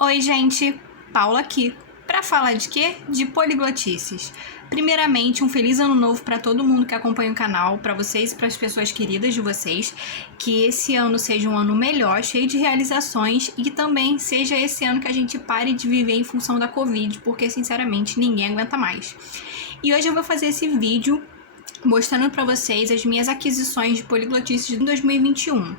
Oi, gente, Paula aqui. Para falar de quê? De poliglotices. Primeiramente, um feliz ano novo para todo mundo que acompanha o canal, para vocês e para as pessoas queridas de vocês. Que esse ano seja um ano melhor, cheio de realizações e que também seja esse ano que a gente pare de viver em função da Covid, porque sinceramente ninguém aguenta mais. E hoje eu vou fazer esse vídeo mostrando para vocês as minhas aquisições de poliglotices de 2021.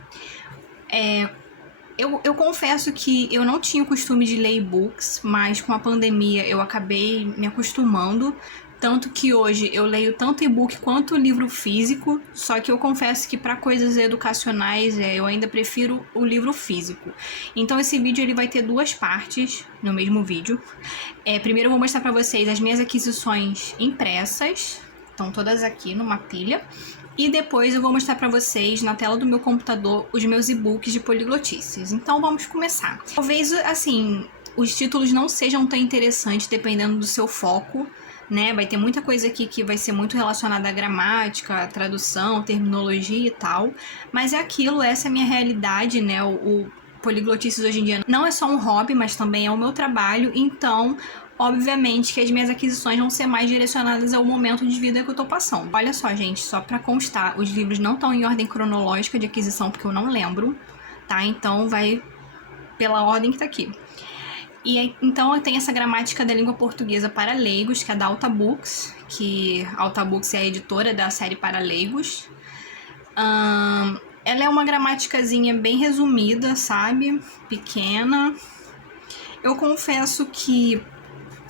Eu confesso que eu não tinha o costume de ler e-books, mas com a pandemia eu acabei me acostumando. Tanto que hoje eu leio tanto e-book quanto livro físico, só que eu confesso que para coisas educacionais eu ainda prefiro o livro físico. Então esse vídeo ele vai ter duas partes no mesmo vídeo. Primeiro eu vou mostrar para vocês as minhas aquisições impressas, estão todas aqui numa pilha. E depois eu vou mostrar para vocês na tela do meu computador os meus e-books de poliglotices. Então vamos começar. Talvez, assim, os títulos não sejam tão interessantes dependendo do seu foco, né? Vai ter muita coisa aqui que vai ser muito relacionada à gramática, à tradução, terminologia e tal. Mas é aquilo, essa é a minha realidade, né? O poliglotices hoje em dia não é só um hobby, mas também é o meu trabalho. Então, obviamente que as minhas aquisições vão ser mais direcionadas ao momento de vida que eu tô passando. Olha só, gente, só pra constar, os livros não estão em ordem cronológica de aquisição, porque eu não lembro, tá? Então vai pela ordem que tá aqui. E então eu tenho essa gramática da língua portuguesa para leigos, que é da Alta Books, que a Alta Books é a editora da série para leigos. Ela é uma gramáticazinha bem resumida, sabe? Pequena. Eu confesso que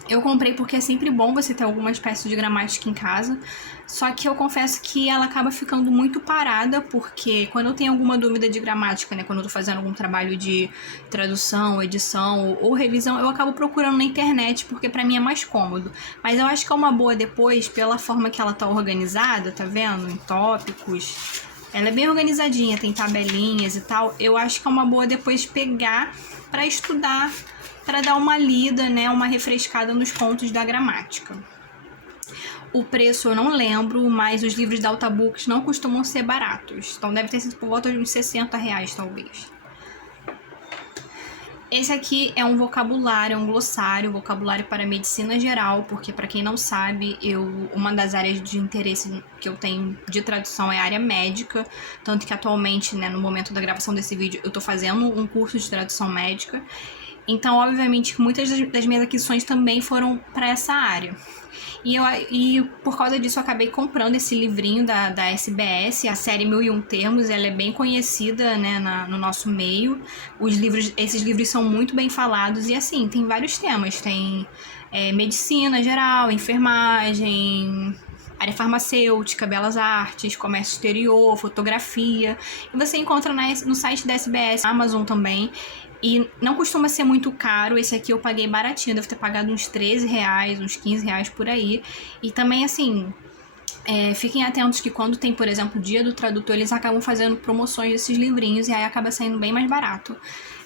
eu comprei porque é sempre bom você ter alguma espécie de gramática em casa, só que eu confesso que ela acaba ficando muito parada, porque quando eu tenho alguma dúvida de gramática, né, quando eu tô fazendo algum trabalho de tradução, edição ou revisão, eu acabo procurando na internet, porque pra mim é mais cômodo. Mas eu acho que é uma boa depois, pela forma que ela tá organizada, tá vendo? Em tópicos. Ela é bem organizadinha, tem tabelinhas e tal. Eu acho que é uma boa depois pegar pra estudar, para dar uma lida, né, uma refrescada nos pontos da gramática. O preço eu não lembro, mas os livros da Alta Books não costumam ser baratos. Então deve ter sido por volta de uns R$60, talvez. Esse aqui é um vocabulário, é um glossário, vocabulário para medicina geral, porque para quem não sabe, uma das áreas de interesse que eu tenho de tradução é a área médica, tanto que atualmente, né, no momento da gravação desse vídeo, eu tô fazendo um curso de tradução médica. Então, obviamente, que muitas das minhas aquisições também foram para essa área. E por causa disso, eu acabei comprando esse livrinho da SBS, a série 1001 Termos. Ela é bem conhecida, né, no nosso meio. Esses livros são muito bem falados e, assim, tem vários temas. Tem medicina geral, enfermagem, área farmacêutica, belas artes, comércio exterior, fotografia. E você encontra no site da SBS, Amazon também. E não costuma ser muito caro. Esse aqui eu paguei baratinho, devo ter pagado uns R$13, uns R$15 por aí. E também, assim, fiquem atentos que quando tem, por exemplo, o Dia do Tradutor, eles acabam fazendo promoções desses livrinhos e aí acaba saindo bem mais barato.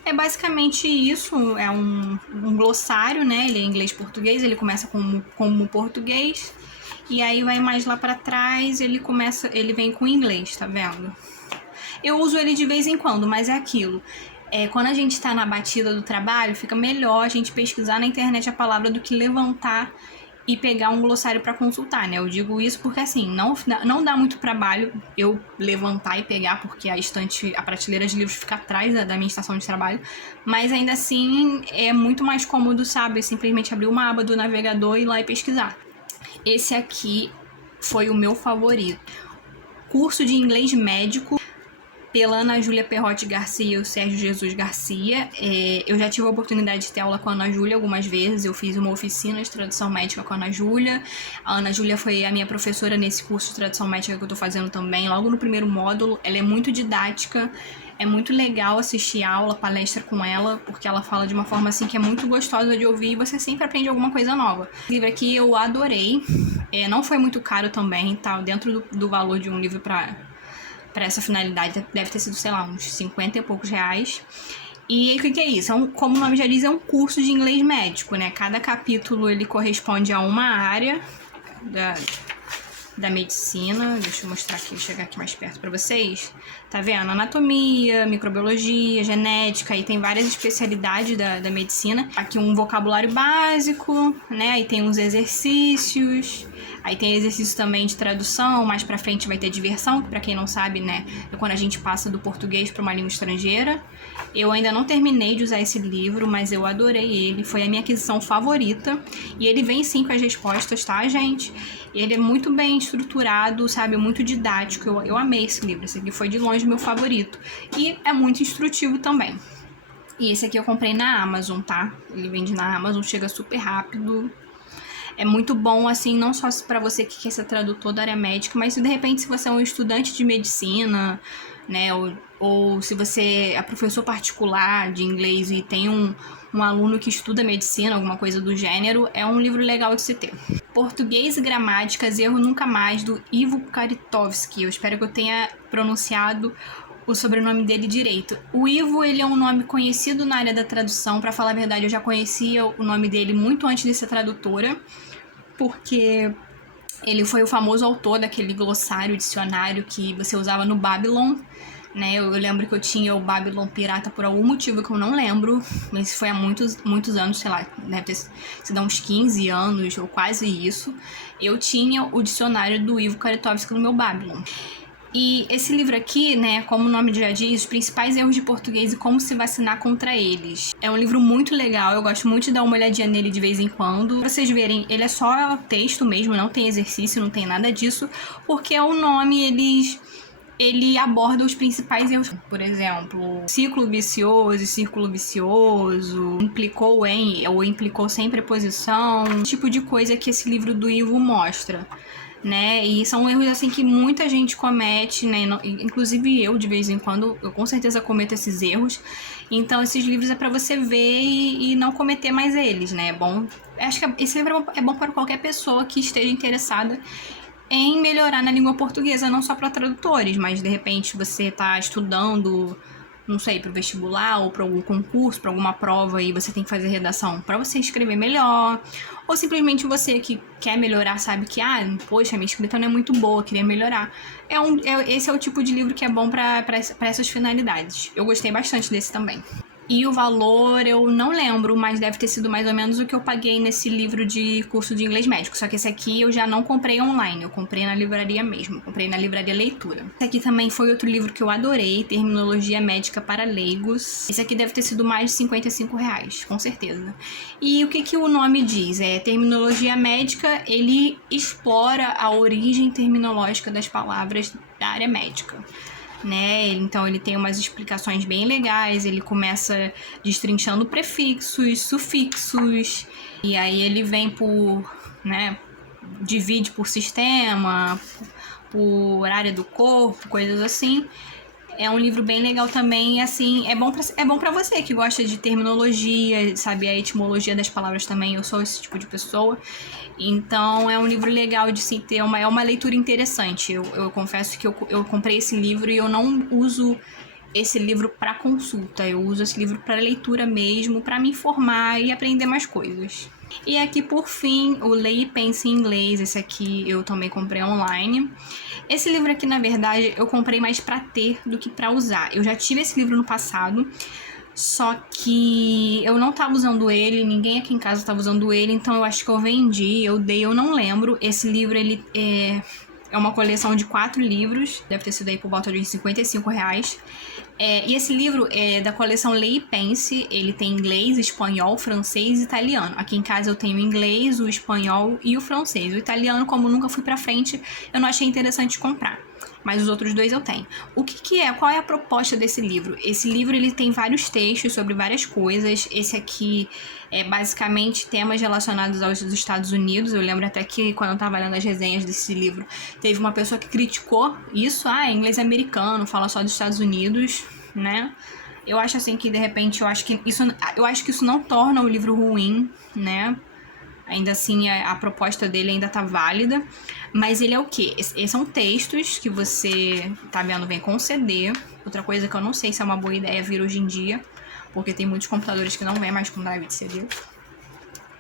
É basicamente isso, é um glossário, né? Ele é inglês-português, ele começa como português e aí vai mais lá pra trás, ele vem com inglês, tá vendo? Eu uso ele de vez em quando, mas é aquilo. Quando a gente tá na batida do trabalho, fica melhor a gente pesquisar na internet a palavra do que levantar e pegar um glossário para consultar, né? Eu digo isso porque, assim, não dá muito trabalho eu levantar e pegar, porque a prateleira de livros fica atrás da minha estação de trabalho, mas ainda assim é muito mais cômodo, sabe? Simplesmente abrir uma aba do navegador e ir lá e pesquisar. Esse aqui foi o meu favorito. Curso de inglês médico, pela Ana Júlia Perrotti Garcia e o Sérgio Jesus Garcia. Eu já tive a oportunidade de ter aula com a Ana Júlia algumas vezes. Eu fiz uma oficina de tradução médica com a Ana Júlia. A Ana Júlia foi a minha professora nesse curso de tradução médica que eu tô fazendo também, logo no primeiro módulo. Ela é muito didática, é muito legal assistir aula, palestra com ela, porque ela fala de uma forma assim que é muito gostosa de ouvir e você sempre aprende alguma coisa nova. O livro aqui eu adorei, não foi muito caro também, tá dentro do valor de um livro para essa finalidade, deve ter sido, sei lá, uns 50 e poucos reais. E o que é isso? Como o nome já diz, é um curso de inglês médico, né? Cada capítulo ele corresponde a uma área da medicina. Deixa eu mostrar aqui, chegar aqui mais perto para vocês. Tá vendo? Anatomia, microbiologia, genética, aí tem várias especialidades da medicina. Aqui um vocabulário básico, né? Aí tem uns exercícios, aí tem exercício também de tradução, mais pra frente vai ter diversão, que pra quem não sabe, né, é quando a gente passa do português pra uma língua estrangeira. Eu ainda não terminei de usar esse livro, mas eu adorei ele, foi a minha aquisição favorita. E ele vem sim com as respostas, tá, gente? Ele é muito bem estruturado, sabe? Muito didático. Eu amei esse livro. Esse aqui foi de longe meu favorito. E é muito instrutivo também. E esse aqui eu comprei na Amazon, tá? Ele vende na Amazon, chega super rápido. É muito bom, assim, não só para você que quer ser tradutor da área médica, mas de repente se você é um estudante de medicina, né? Ou se você é professor particular de inglês e tem um aluno que estuda medicina, alguma coisa do gênero, é um livro legal de se ter. Português e Gramáticas, Erro Nunca Mais, do Ivo Karitovsky. Eu espero que eu tenha pronunciado o sobrenome dele direito. O Ivo, ele é um nome conhecido na área da tradução. Pra falar a verdade, eu já conhecia o nome dele muito antes de ser tradutora, porque ele foi o famoso autor daquele glossário, dicionário que você usava no Babylon, né? Eu lembro que eu tinha o Babylon Pirata por algum motivo que eu não lembro, mas foi há muitos anos, sei lá, deve ter sido uns 15 anos ou quase isso. Eu tinha o dicionário do Ivo Karitovsky no meu Babylon. E esse livro aqui, né, como o nome já diz, os principais erros de português e como se vacinar contra eles. É um livro muito legal, eu gosto muito de dar uma olhadinha nele de vez em quando. Pra vocês verem, ele é só texto mesmo, não tem exercício, não tem nada disso, porque o nome, ele aborda os principais erros. Por exemplo, ciclo vicioso, círculo vicioso, implicou em ou implicou sem preposição, tipo de coisa que esse livro do Ivo mostra, né? E são erros assim que muita gente comete, né? Inclusive eu, de vez em quando, eu com certeza cometo esses erros. Então esses livros é para você ver e não cometer mais eles, né? É bom. Acho que esse livro é bom para qualquer pessoa que esteja interessada em melhorar na língua portuguesa, não só para tradutores, mas de repente você está estudando, não sei, para o vestibular ou para algum concurso, para alguma prova e você tem que fazer redação para você escrever melhor, ou simplesmente você que quer melhorar, sabe que, poxa, minha escrita não é muito boa, queria melhorar. Esse é o tipo de livro que é bom para essas finalidades. Eu gostei bastante desse também. E o valor eu não lembro, mas deve ter sido mais ou menos o que eu paguei nesse livro de curso de inglês médico. Só que esse aqui eu já não comprei online, eu comprei na livraria mesmo, comprei na livraria Leitura. Esse aqui também foi outro livro que eu adorei, Terminologia Médica para Leigos. Esse aqui deve ter sido mais de R$55, com certeza. E o que o nome diz? Terminologia médica, ele explora a origem terminológica das palavras da área médica, né? Então ele tem umas explicações bem legais, ele começa destrinchando prefixos, sufixos, e aí ele vem por, né, divide por sistema, por área do corpo, coisas assim. É um livro bem legal também, assim, é bom pra você que gosta de terminologia, sabe, a etimologia das palavras também, eu sou esse tipo de pessoa. Então é um livro legal de se ter, é uma leitura interessante. Eu confesso que eu comprei esse livro e eu não uso esse livro para consulta, eu uso esse livro para leitura mesmo, para me informar e aprender mais coisas. E aqui, por fim, o Leia e Pense em Inglês. Esse aqui eu também comprei online. Esse livro aqui, na verdade, eu comprei mais para ter do que para usar. Eu já tive esse livro no passado, só que eu não tava usando ele, ninguém aqui em casa tava usando ele, então eu acho que eu vendi, eu dei, eu não lembro. Esse livro, ele é uma coleção de 4 livros, deve ter sido aí por volta de R$55. E esse livro é da coleção Leia e Pense, ele tem inglês, espanhol, francês e italiano. Aqui em casa eu tenho o inglês, o espanhol e o francês. O italiano, como nunca fui pra frente, eu não achei interessante comprar, mas os outros 2 eu tenho. Qual é a proposta desse livro? Esse livro, ele tem vários textos sobre várias coisas. Esse aqui é basicamente temas relacionados aos Estados Unidos. Eu lembro até que quando eu tava lendo as resenhas desse livro, teve uma pessoa que criticou isso. É inglês americano, fala só dos Estados Unidos, né? Eu acho assim que, de repente, eu acho que isso não torna o livro ruim, né? Ainda assim, a proposta dele ainda tá válida. Mas ele é o quê? Esses são textos que você, tá vendo, vem com CD. Outra coisa que eu não sei se é uma boa ideia vir hoje em dia, porque tem muitos computadores que não vêm mais com drive de CD.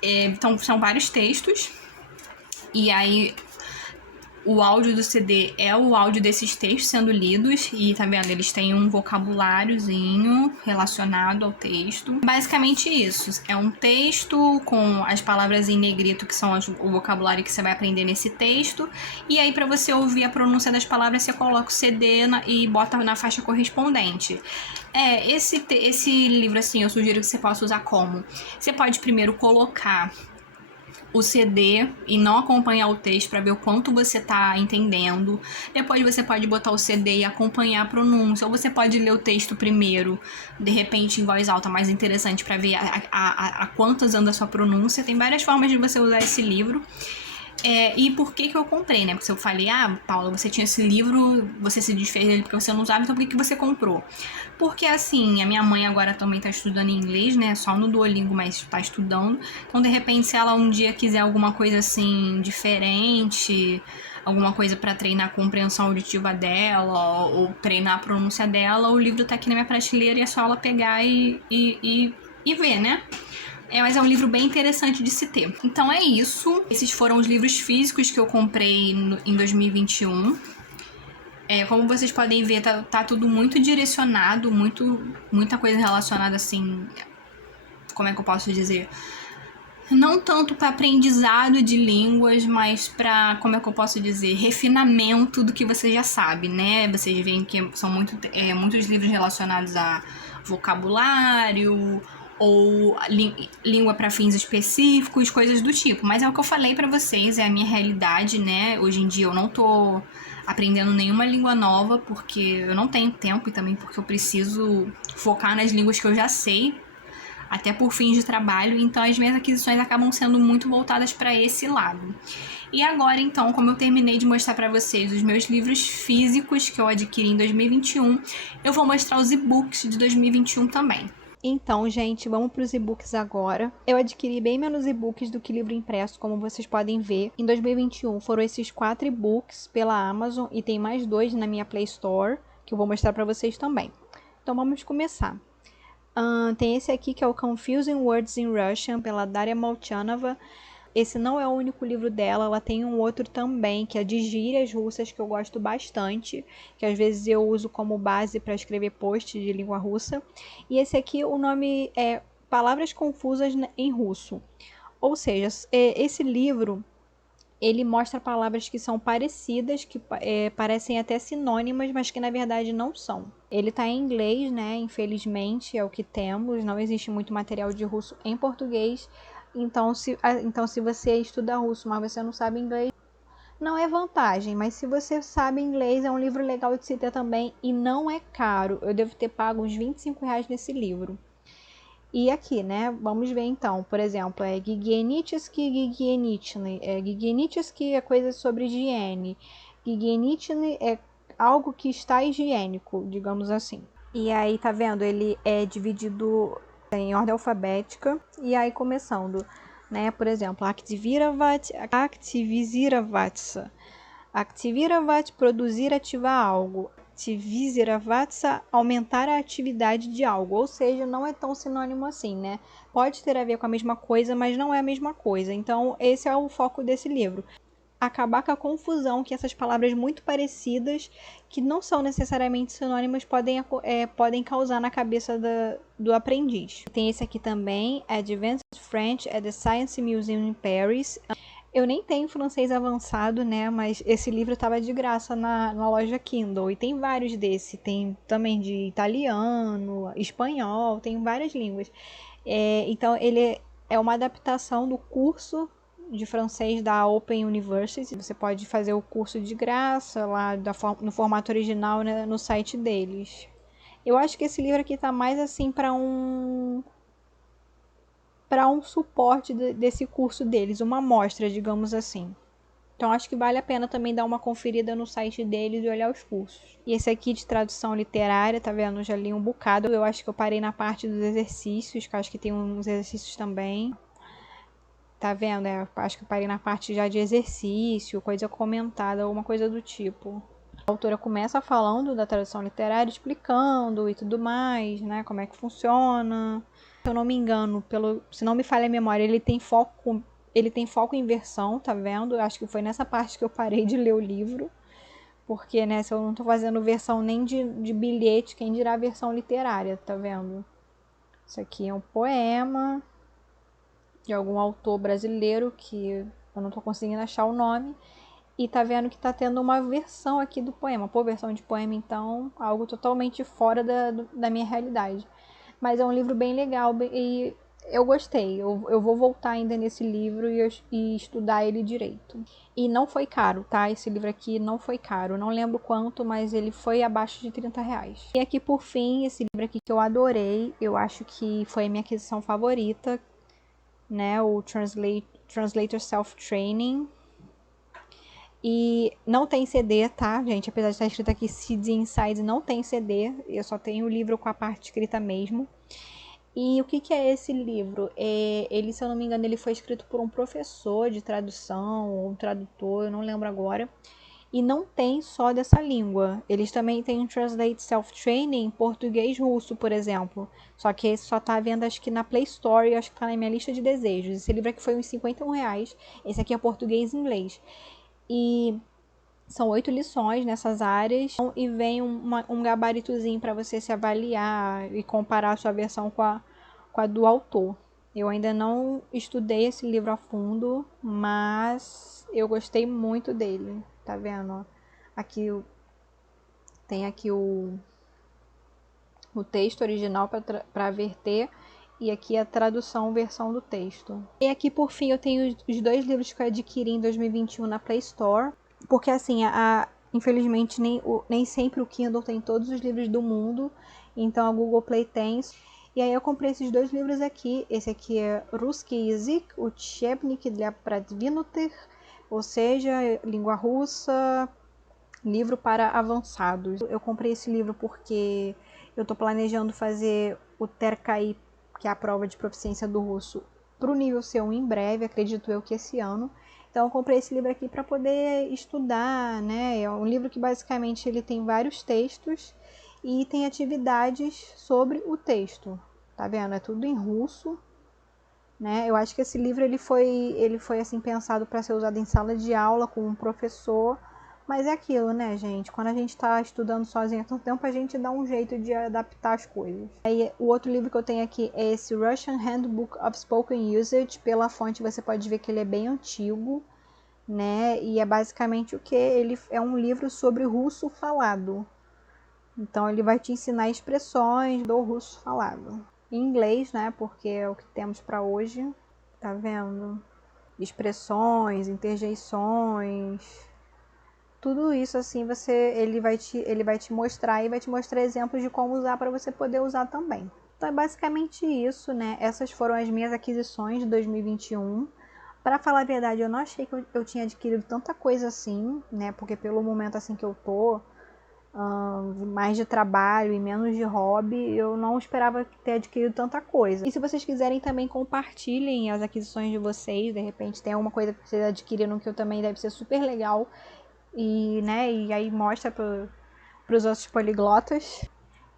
Então, são vários textos. E aí, O áudio do CD é o áudio desses textos sendo lidos e, tá vendo, eles têm um vocabuláriozinho relacionado ao texto. Basicamente isso, é um texto com as palavras em negrito, que são o vocabulário que você vai aprender nesse texto, e aí para você ouvir a pronúncia das palavras, você coloca o CD e bota na faixa correspondente. Esse livro, assim, eu sugiro que você possa usar como? Você pode primeiro colocar o CD e não acompanhar o texto para ver o quanto você tá entendendo. Depois você pode botar o CD e acompanhar a pronúncia, ou você pode ler o texto primeiro, de repente em voz alta, mais interessante para ver a quantas anda a sua pronúncia. Tem várias formas de você usar esse livro. E por que eu comprei, né? Porque eu falei, Paula, você tinha esse livro, você se desfez dele porque você não usava, então por que você comprou? Porque, assim, a minha mãe agora também tá estudando inglês, né? Só no Duolingo, mas tá estudando. Então, de repente, se ela um dia quiser alguma coisa, assim, diferente, alguma coisa pra treinar a compreensão auditiva dela, ou treinar a pronúncia dela, o livro tá aqui na minha prateleira e é só ela pegar e ver, né? Mas é um livro bem interessante de se ter. Então é isso. Esses foram os livros físicos que eu comprei em 2021. Como vocês podem ver, tá tudo muito direcionado, muita coisa relacionada, assim, como é que eu posso dizer? Não tanto para aprendizado de línguas, mas para, como é que eu posso dizer, refinamento do que você já sabe, né? Vocês veem que são muitos livros relacionados a vocabulário, ou língua para fins específicos, coisas do tipo. Mas é o que eu falei para vocês, é a minha realidade, né? Hoje em dia eu não tô aprendendo nenhuma língua nova, porque eu não tenho tempo e também porque eu preciso focar nas línguas que eu já sei, até por fins de trabalho. Então as minhas aquisições acabam sendo muito voltadas para esse lado. E agora, então, como eu terminei de mostrar para vocês os meus livros físicos que eu adquiri em 2021, eu vou mostrar os e-books de 2021 também. Então, gente, vamos para os e-books agora. Eu adquiri bem menos e-books do que livro impresso, como vocês podem ver. Em 2021 foram esses 4 e-books pela Amazon e tem mais 2 na minha Play Store, que eu vou mostrar para vocês também. Então, vamos começar. Tem esse aqui que é o Confusing Words in Russian, pela Daria Molchanova. Esse não é o único livro dela, ela tem um outro também, que é de gírias russas, que eu gosto bastante, que às vezes eu uso como base para escrever posts de língua russa. E esse aqui, o nome é Palavras Confusas em Russo. Ou seja, esse livro, ele mostra palavras que são parecidas, que parecem até sinônimas, mas que na verdade não são. Ele está em inglês, né? Infelizmente é o que temos, não existe muito material de russo em português. Então se você estuda russo, mas você não sabe inglês, não é vantagem, mas se você sabe inglês, é um livro legal de se ter também e não é caro. Eu devo ter pago uns R$25 nesse livro. E aqui, né, vamos ver então, por exemplo, Gigienichesky, Gigienichny. Gigienichesky é coisa sobre higiene. Gigienichny é algo que está higiênico, digamos assim. E aí, tá vendo? Ele é dividido em ordem alfabética. E aí, começando, né? Por exemplo, Aktiviravat, Aktiviziravatsa. Aktiviravat, produzir, ativar algo. Aktiviziravatsa, aumentar a atividade de algo. Ou seja, não é tão sinônimo assim, né? Pode ter a ver com a mesma coisa, mas não é a mesma coisa. Então, esse é o foco desse livro. Acabar com a confusão que essas palavras muito parecidas, que não são necessariamente sinônimas, podem causar na cabeça do aprendiz. Tem esse aqui também, Advanced French at the Science Museum in Paris. Eu nem tenho francês avançado, né? Mas esse livro estava de graça na loja Kindle. E tem vários desse. Tem também de italiano, espanhol, tem várias línguas. Então, ele é uma adaptação do curso de francês da Open University. Você pode fazer o curso de graça lá no formato original, né, no site deles. Eu acho que esse livro aqui tá mais assim para um suporte desse curso deles, uma amostra, digamos assim. Então acho que vale a pena também dar uma conferida no site deles e olhar os cursos. E esse aqui de tradução literária, tá vendo? Eu já li um bocado. Eu acho que eu parei na parte dos exercícios, que eu acho que tem uns exercícios também. Tá vendo? Acho que eu parei na parte já de exercício, coisa comentada, alguma coisa do tipo. A autora começa falando da tradução literária, explicando e tudo mais, né? Como é que funciona. Se eu não me engano, se não me falha a memória, ele tem foco ele tem foco em versão, tá vendo? Acho que foi nessa parte que eu parei de ler o livro. Porque, né, se eu não tô fazendo versão nem de bilhete, quem dirá versão literária, tá vendo? Isso aqui é um poema de algum autor brasileiro que eu não tô conseguindo achar o nome. E tá vendo que tá tendo uma versão aqui do poema. Pô, versão de poema, então, algo totalmente fora da minha realidade. Mas é um livro bem legal e eu gostei. Eu vou voltar ainda nesse livro e estudar ele direito. E não foi caro, tá? Esse livro aqui não foi caro. Não lembro quanto, mas ele foi abaixo de R$ 30. E aqui, por fim, esse livro aqui que eu adorei. Eu acho que foi a minha aquisição favorita, né? O Translator Self-Training. E não tem CD, tá, gente? Apesar de estar escrito aqui Seeds Inside, não tem CD. Eu só tenho o livro com a parte escrita mesmo. E o que é esse livro? Ele, se eu não me engano, ele foi escrito por um professor de tradução ou um tradutor, eu não lembro agora. E não tem só dessa língua. Eles também têm um Translate Self-Training em português russo, por exemplo. Só que esse só tá à venda, acho que na Play Store e acho que tá na minha lista de desejos. Esse livro aqui foi uns R$ 51. Esse aqui é português e inglês. E são 8 lições nessas áreas e vem um gabaritozinho para você se avaliar e comparar a sua versão com a do autor. Eu ainda não estudei esse livro a fundo, mas eu gostei muito dele. Tá vendo? Aqui tem aqui o texto original para verter e aqui a tradução, versão do texto. E aqui, por fim, eu tenho os 2 livros que eu adquiri em 2021 na Play Store. Porque, assim, infelizmente, nem sempre o Kindle tem todos os livros do mundo. Então, a Google Play tem. E aí, eu comprei esses 2 livros aqui. Esse aqui é Ruski Yazyk, Учебник для продвинутых, ou seja, língua russa, livro para avançados. Eu comprei esse livro porque eu tô planejando fazer o TERCAI, que é a prova de proficiência do russo, para o nível C1 em breve, acredito eu que esse ano. Então eu comprei esse livro aqui para poder estudar, né? É um livro que basicamente ele tem vários textos e tem atividades sobre o texto. Tá vendo? É tudo em russo, né? Eu acho que esse livro ele foi assim pensado para ser usado em sala de aula com um professor. Mas é aquilo, né, gente? Quando a gente tá estudando sozinho há tanto tempo, a gente dá um jeito de adaptar as coisas. Aí, o outro livro que eu tenho aqui é esse Russian Handbook of Spoken Usage. Pela fonte você pode ver que ele é bem antigo, né? E é basicamente o que? Ele é um livro sobre russo falado. Então, ele vai te ensinar expressões do russo falado. Em inglês, né? Porque é o que temos para hoje. Tá vendo? Expressões, interjeições... Tudo isso, assim, ele vai te mostrar e vai te mostrar exemplos de como usar para você poder usar também. Então é basicamente isso, né? Essas foram as minhas aquisições de 2021. Para falar a verdade, eu não achei que eu tinha adquirido tanta coisa assim, né? Porque pelo momento assim que eu tô, mais de trabalho e menos de hobby, eu não esperava ter adquirido tanta coisa. E se vocês quiserem também compartilhem as aquisições de vocês, de repente tem alguma coisa que vocês adquiriram que eu também deve ser super legal. E, né, e aí mostra para os outros poliglotas.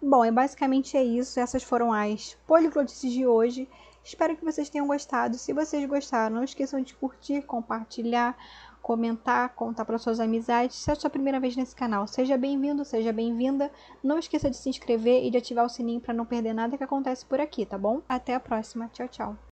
Bom, basicamente é isso. Essas foram as poliglotices de hoje. Espero que vocês tenham gostado. Se vocês gostaram, não esqueçam de curtir, compartilhar, comentar, contar para suas amizades. Se é a sua primeira vez nesse canal, seja bem-vindo, seja bem-vinda. Não esqueça de se inscrever e de ativar o sininho para não perder nada que acontece por aqui, tá bom? Até a próxima. Tchau, tchau.